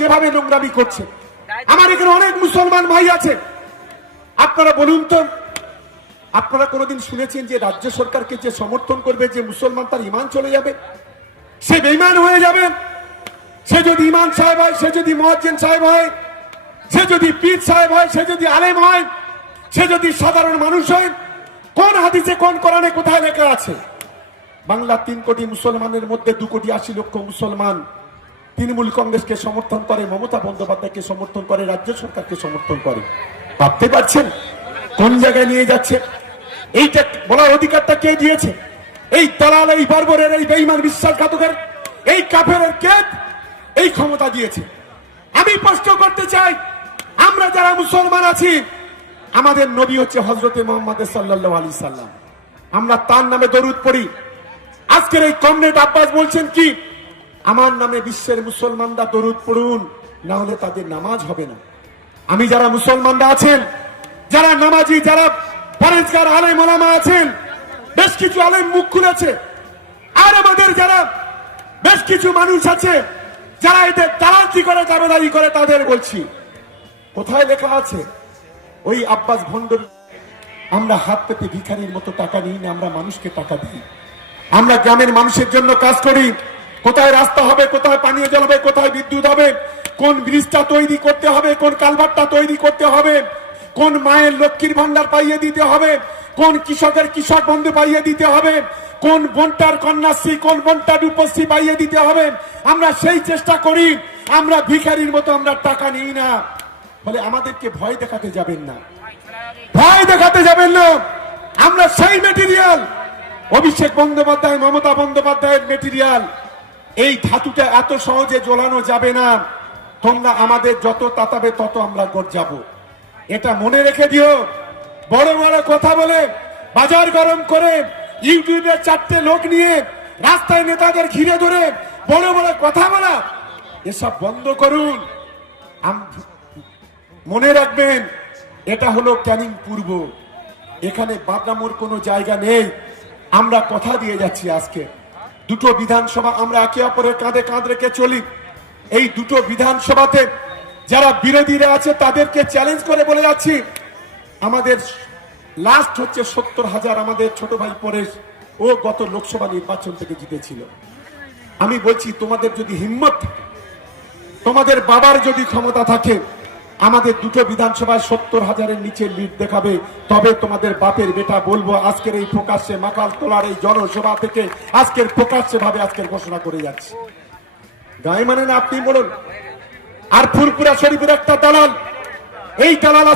যেভাবে নোংরামি করছে। আমার এখানে অনেক মুসলমান ভাই আছে, আপনারা বলুন তো, আপনারা কোনোদিন শুনেছেন যে রাজ্য সরকারকে যে সমর্থন করবে যে মুসলমান তার ঈমান চলে যাবে, সে বেঈমান হয়ে যাবে? সে যদি ইমাম সাহেব হয়, সে যদি মুয়াজ্জিন সাহেব হয়, সে যদি পীর সাহেব হয়, সে যদি আলেম হয়, সে যদি সাধারণ মানুষ হয়, কোন হাদিসে কোন কোরআনে কোথায় লেখা আছে? বাংলা 3 কোটি মুসলমানের মধ্যে 2,80,00,000 মুসলমান তৃণমূল কংগ্রেসকে সমর্থন করে, মমতা বন্দ্যোপাধ্যায়কে সমর্থন করে, রাজ্য সরকারকে সমর্থন করে। ভাবতে পারছেন কোন জায়গায় নিয়ে যাচ্ছে? এইটা বলার অধিকারটা কে দিয়েছে? এই দালাল, এই বর্বরের, এই বেঈমান বিশ্বাসঘাতকের, এই কাফেরের কে এই ক্ষমতা দিয়েছে? আমি প্রশ্ন করতে চাই, আমরা যারা মুসলমান আছি, আমাদের নবী হচ্ছে হযরতে মুহাম্মদ সাল্লাল্লাহু আলাইহি সাল্লাম, আমরা তার নামে দরুদ পড়ি। আজকের এই কমরেড আব্বাস বলছেন কি, আমার নামে বিশ্বের মুসলমানরা দরুদ পড়ুন, না হলে তাদের নামাজ হবে না। আমি যারা মুসলমানরা আছেন, যারা নামাজি, যারা পরেজগার আলেম ওলামা আছেন, বেশ কিছু আলেম মুখ খুলেছে, আর আমাদের যারা বেশ কিছু মানুষ আছে যারা এদের দালালি করে, দাবেদারি করে, তাদের বলছি, কোথায় লেখা আছে? ওই আব্বাস ভণ্ডর আমরা হাত পেতে ভিখারির মতো টাকা নিই না, আমরা মানুষকে টাকা দিই। আমরা গ্রামের মানুষের জন্য কাজ করি। কোথায় রাস্তা হবে, কোথায় পানীয় জল হবে, কোথায় বিদ্যুৎ হবে, কোন ব্রিজটা তৈরি করতে হবে, কোন কালভারটা তৈরি করতে হবে, কোন মায়ের লক্ষ্মীর ভান্ডার পাইয়ে দিতে হবে, কোন কৃষকের কৃষক বন্ধু পাইয়ে দিতে হবে, কোন বোনটার কন্যাশ্রী, কোন বোনটার রূপশ্রী পাইয়ে দিতে হবে, আমরা সেই চেষ্টা করি। আমরা ভিখারির মতো আমরা টাকা নিই না। বলে আমাদেরকে ভয় দেখাতে যাবেন না, ভয় দেখাতে যাবেন না। আমরা সেই মেটেরিয়াল, অভিষেক বন্দ্যোপাধ্যায়, মমতা বন্দ্যোপাধ্যায়ের মেটেরিয়াল। এই ধাতুটা এত সহজে জ্বলানো যাবে না। তোমরা আমাদের যত তাতাবে তত আমরা গর্জাবো, এটা মনে রেখে দিও। বড় বড় কথা বলে, বাজার গরম করে, ইউটিউবে 4টে লোক নিয়ে রাস্তায় নেতাদের ঘিরে ধরে বড় বড় কথা বলা, এসব বন্ধ করুন। মনে রাখবেন, এটা হলো ক্যানিং পূর্ব, এখানে বাদনামোর কোনো জায়গা নেই। আমরা কথা দিয়ে যাচ্ছি, আজকে 2টো বিধানসভা আমরা একে অপরের কাঁধে কাঁধ রেখে চলি। এই 2টো বিধানসভাতে যারা বিরোধীরা আছে তাদেরকে চ্যালেঞ্জ করে বলে যাচ্ছি, আমাদের লাস্ট হচ্ছে 70,000। আমাদের ছোট ভাই পরেশ, ও গত লোকসভা নির্বাচন থেকে জিতেছিল। আমি বলছি, তোমাদের যদি হিম্মত থাকে, তোমাদের বাবার যদি ক্ষমতা থাকে, আমাদের 2টো বিধানসভায় 70,000-এর নিচে লিড দেখাবে, তবে তোমাদের বাপের বেটা বলবো। আজকের এই প্রকাশ্যে মাকাল তোলার এই জনসভা থেকে আজকের প্রকাশ্যে ভাবে আজকের ঘোষণা করে যাচ্ছে। গায়ে মানে না আপনি বলুন। আর ফুরপুরা শরীফের একটা দালাল, এই দালাল